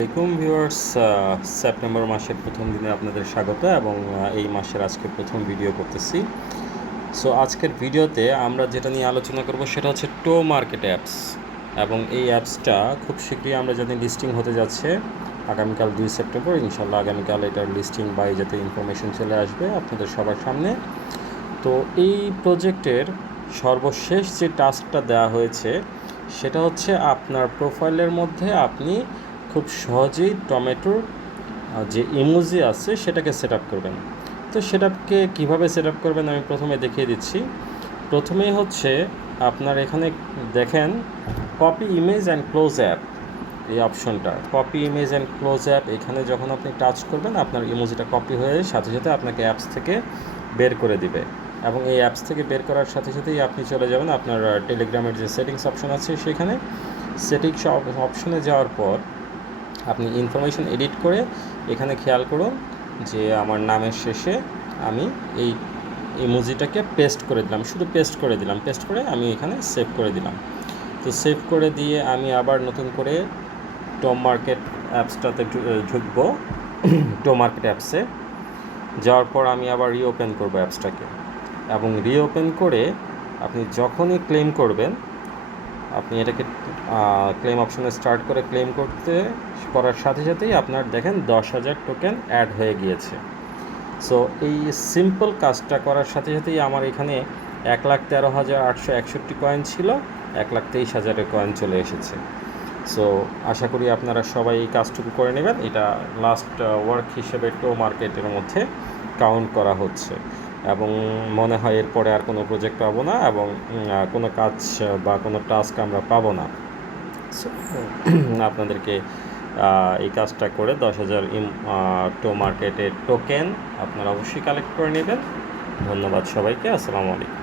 আসসালামাইকুম viewers, September মাসের প্রথম দিনে আপনাদের স্বাগত এবং এই মাসের আজকে প্রথম ভিডিও করতেছি। সো আজকের ভিডিওতে আমরা যেটা নিয়ে আলোচনা করব সেটা হচ্ছে টো মার্কেট অ্যাপস, এবং এই অ্যাপসটা খুব শীঘ্রই আমরা জানি লিস্টিং হতে যাচ্ছে আগামীকাল 2 সেপ্টেম্বর। ইনশাল্লাহ আগামীকাল এটার লিস্টিং বা যাতে ইনফরমেশন চলে আসবে আপনাদের সবার সামনে। তো এই প্রজেক্টের সর্বশেষ যে টাস্কটা দেওয়া হয়েছে সেটা হচ্ছে আপনার প্রোফাইলের মধ্যে আপনি খুব সহজেই টমেটোর যে ইমোজি আছে সেটাকে সেট আপ করবেন। তো সেটাকে কীভাবে সেট আপ করবেন আমি প্রথমে দেখিয়ে দিচ্ছি। প্রথমেই হচ্ছে আপনার এখানে দেখেন copy image and close app, এই অপশনটা copy image and close app, এখানে যখন আপনি টাচ করবেন আপনার ইমোজিটা কপি হয়ে সাথে সাথে আপনাকে অ্যাপস থেকে বের করে দিবে, এবং এই অ্যাপস থেকে বের করার সাথে সাথেই আপনি চলে যাবেন আপনার টেলিগ্রামের যে সেটিংস অপশন আছে সেখানে। সেটিংস অপশনে যাওয়ার পর আপনি ইনফরমেশন এডিট করে এখানে খেয়াল করুন যে আমার নামের শেষে আমি এই ইমোজিটাকে পেস্ট করে দিলাম, শুধু পেস্ট করে দিলাম, পেস্ট করে আমি এখানে সেভ করে দিলাম। তো সেভ করে দিয়ে আমি আবার নতুন করে টো মার্কেট অ্যাপসটাতে ঢুকবো। টো মার্কেট অ্যাপসে যাওয়ার পর আমি আবার রিওপেন করবো অ্যাপসটাকে, এবং রিওপেন করে আপনি যখনই ক্লেম করবেন আপনি এটাকে ক্লেম অপশনে স্টার্ট করে ক্লেম করার সাথে সাথেই আপনার দেখেন 10,000 টোকেন অ্যাড হয়ে গিয়েছে। সো এই সিম্পল কাজটা করার সাথে সাথেই আমার এখানে 1,13,861 কয়েন ছিল, 1,23,000 কয়েন চলে এসেছে। সো আশা করি আপনারা সবাই এই কাজটুকু করে নেবেন। এটা লাস্ট ওয়ার্ক হিসেবে টো মার্কেটের মধ্যে কাউন্ট করা হচ্ছে, এবং মনে হয় এরপরে আর কোনো প্রজেক্ট পাবো না এবং কোনো কাজ বা কোনো টাস্ক আমরা পাবো না। সো আপনাদেরকে এই কাজটা করে 10,000 টো মার্কেটের টোকেন আপনারা অবশ্যই কালেক্ট করে নেবেন। ধন্যবাদ সবাইকে, আসসালামু আলাইকুম।